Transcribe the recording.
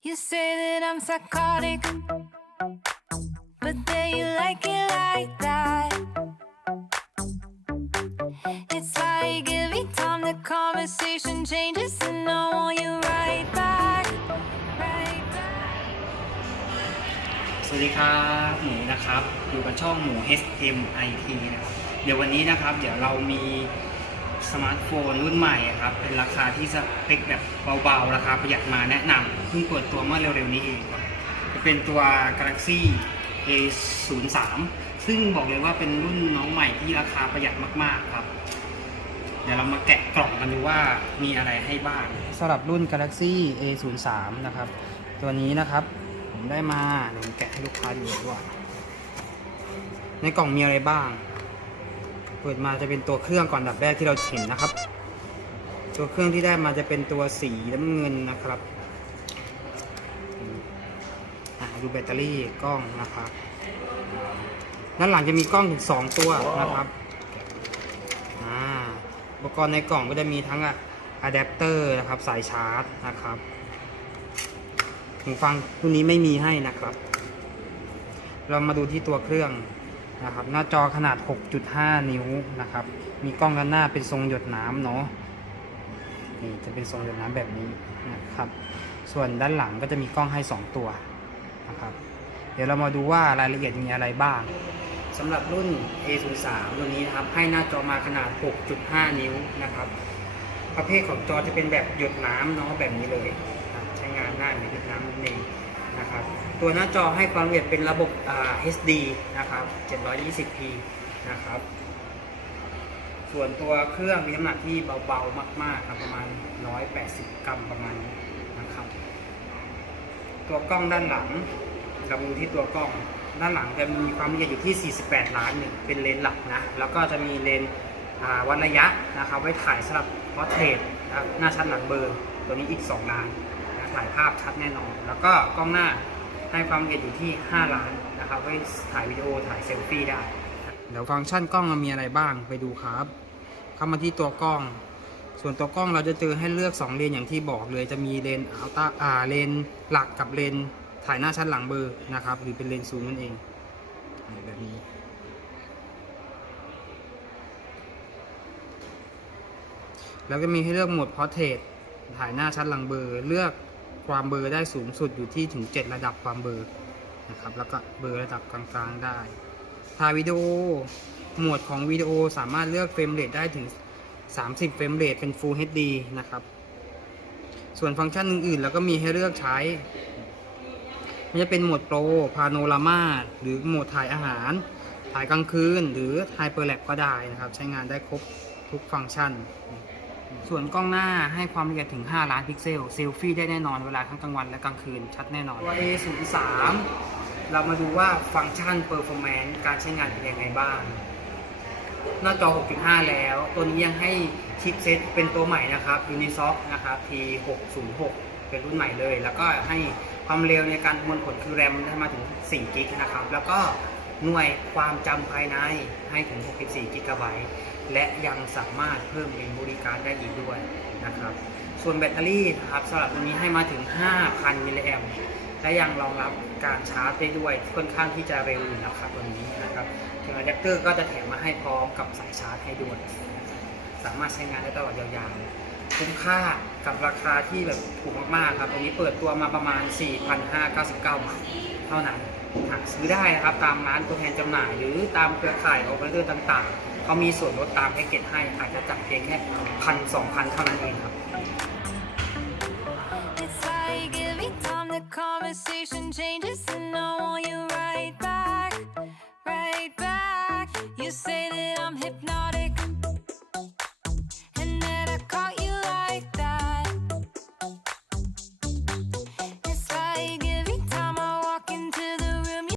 You say that I'm psychotic, but then you like it like that. It's like every time the conversation changes, and I want you right back, right back. สวัสดีครับหมูนะครับอยู่กับช่องหมู HMIT นะครับเดี๋ยววันนี้นะครับ เดี๋ยวเรามี สมาร์ทโฟนรุ่นใหม่ครับ เป็นราคาที่สเปคแบบเบาๆ ราคาประหยัดมาแนะนำเพิ่งเปิดตัวเมื่อเร็วๆนี้เองครับจะเป็นตัว Galaxy A03 ซึ่งบอกเลยว่าเป็นรุ่นน้องใหม่ที่ราคาประหยัดมากๆครับ เดี๋ยวเรามาแกะกล่องกันดูว่ามีอะไรให้บ้างสำหรับรุ่น Galaxy A03 นะครับ ตัวนี้นะครับ ผมได้มาเดี๋ยวผมแกะให้ลูกค้าดูด้วยในกล่องมีอะไรบ้าง เปิดมาจะเป็นตัวเครื่องก่อนดับแรกที่เราเห็นนะครับ ตัวเครื่องที่ได้มาจะเป็นตัวสีน้ำเงินนะครับดูแบตเตอรี่กล้องนะครับด้านหลังจะมีกล้องถึงสองตัวนะครับอ่าอุปกรณ์ในกล่องก็จะมีทั้งอะอะแดปเตอร์นะครับสายชาร์จนะครับหูฟังรุ่นี้ไม่มีให้นะครับ เรามาดูที่ตัวเครื่อง นะครับหน้าจอขนาด 6.5 นิ้วนะครับ มีกล้องด้านหน้าเป็นทรงหยดน้ำเนาะนี่จะเป็นทรงหยดน้ำแบบนี้นะครับ ส่วนด้านหลังก็จะมีกล้องให้ 2 ตัวนะครับ เดี๋ยวเรามาดูว่ารายละเอียดมีอะไรบ้างสำหรับรุ่น A03 รุ่นนี้นะครับ ให้หน้าจอมาขนาด 6.5 นิ้วนะครับ ประเภทของจอจะเป็นแบบหยดน้ำเนาะแบบนี้เลยใช้งานง่ายเหมือนหยดน้ำนั่นเอง นะครับตัวหน้าจอให้ความละเอียดเป็นระบบ HD นะครับ 720p นะครับ ส่วนตัวเครื่องมีน้ำหนักที่เบาๆมากๆครับประมาณ 180 กรัมประมาณนี้นะครับ ตัวกล้องด้านหลังเรามาดูที่ตัวกล้องด้านหลังจะมีความละเอียดอยู่ที่ 48 ล้านหนึ่งเป็นเลนส์หลักนะ แล้วก็จะมีเลนส์วัดระยะนะครับ ไว้ถ่ายสำหรับพอร์เทรตหน้าชัดหลังเบอร์ ตัวนี้อีก 2 ล้าน ถ่ายภาพชัดแน่นอน แล้วก็กล้องหน้าให้ความละเอียดอยู่ที่ 5 ล้านนะครับไว้ถ่ายวิดีโอถ่ายเซลฟี่ได้ เดี๋ยวฟังก์ชันกล้องมันมีอะไรบ้างไปดูครับ เข้ามาที่ตัวกล้อง ส่วนตัวกล้องเราจะเจอให้เลือก 2 เลนอย่างที่บอกเลยจะมีเลนอัลต้าอ่าเลนหลักกับเลนถ่ายหน้าชัดหลังเบอร์นะครับ หรือเป็นเลนซูมนั่นเองแบบนี้แล้วก็มีให้เลือกโหมดพอร์เทรตถ่ายหน้าชัดหลังเบอร์ เลือก ความเบอร์ได้สูงสุดอยู่ที่ถึง 7 ระดับความเบอร์นะครับ แล้วก็เบอร์ระดับกลางๆได้ ถ่ายวิดีโอโหมดของวิดีโอสามารถเลือกเฟรมเรทได้ถึง 30 เฟรมเรทเป็น Full HD นะครับ ส่วนฟังก์ชันอื่นๆ แล้วก็มีให้เลือกใช้มันจะเป็นโหมดโปร พาโนรามา หรือโหมดถ่ายอาหาร ถ่ายกลางคืน หรือไฮเปอร์แลปก็ได้นะครับ ใช้งานได้ครบทุกฟังก์ชัน ส่วนกล้องหน้าให้ความละเอียดถึง 5 ล้านพิกเซล เซลฟี่ได้แน่นอนเวลาทั้งกลางวันและกลางคืน ชัดแน่นอนตัว A03 เรามาดูว่าฟังก์ชันเปอร์ฟอร์แมนซ์การใช้งานเป็นยังไงบ้าง หน้าจอ 6.5 แล้ว ตัวนี้ยังให้ชิปเซตเป็นตัวใหม่นะครับ Unisoc นะครับ T606 เป็นรุ่นใหม่เลย แล้วก็ให้ความเร็วในการประมวลผลคือแรมได้มาถึง 4 กิกนะครับ แล้วก็ หน่วยความจำภายในให้ถึง 64 กิกะไบต์ และยังสามารถเพิ่มเป็นบริการได้อีกด้วยนะครับ ส่วนแบตเตอรี่นะครับสำหรับตัวนี้ให้มาถึง 5,000 มิลลิแอมป์และยังรองรับการชาร์จได้ด้วยค่อนข้างที่จะเร็วอยู่นะครับตัวนี้นะครับถึงอะแดปเตอร์ก็จะแถมมาให้พร้อมกับสายชาร์จให้ด้วย สามารถใช้งานได้ตลอดยาวๆ คุ้มค่ากับราคาที่แบบถูกมากๆครับตัวนี้เปิดตัวมาประมาณ 4,599 บาทเท่านั้น หาซื้อได้นะครับ ตามร้านตัวแทนจำหน่าย หรือตามเครือข่ายโอเปอเรเตอร์ต่างๆเขามีส่วนลดตามแพ็กเกจให้อาจจะจัดเพียงแค่พันสองพันเท่านั้นเองครับ conversation changes and I want you right back, right back. You say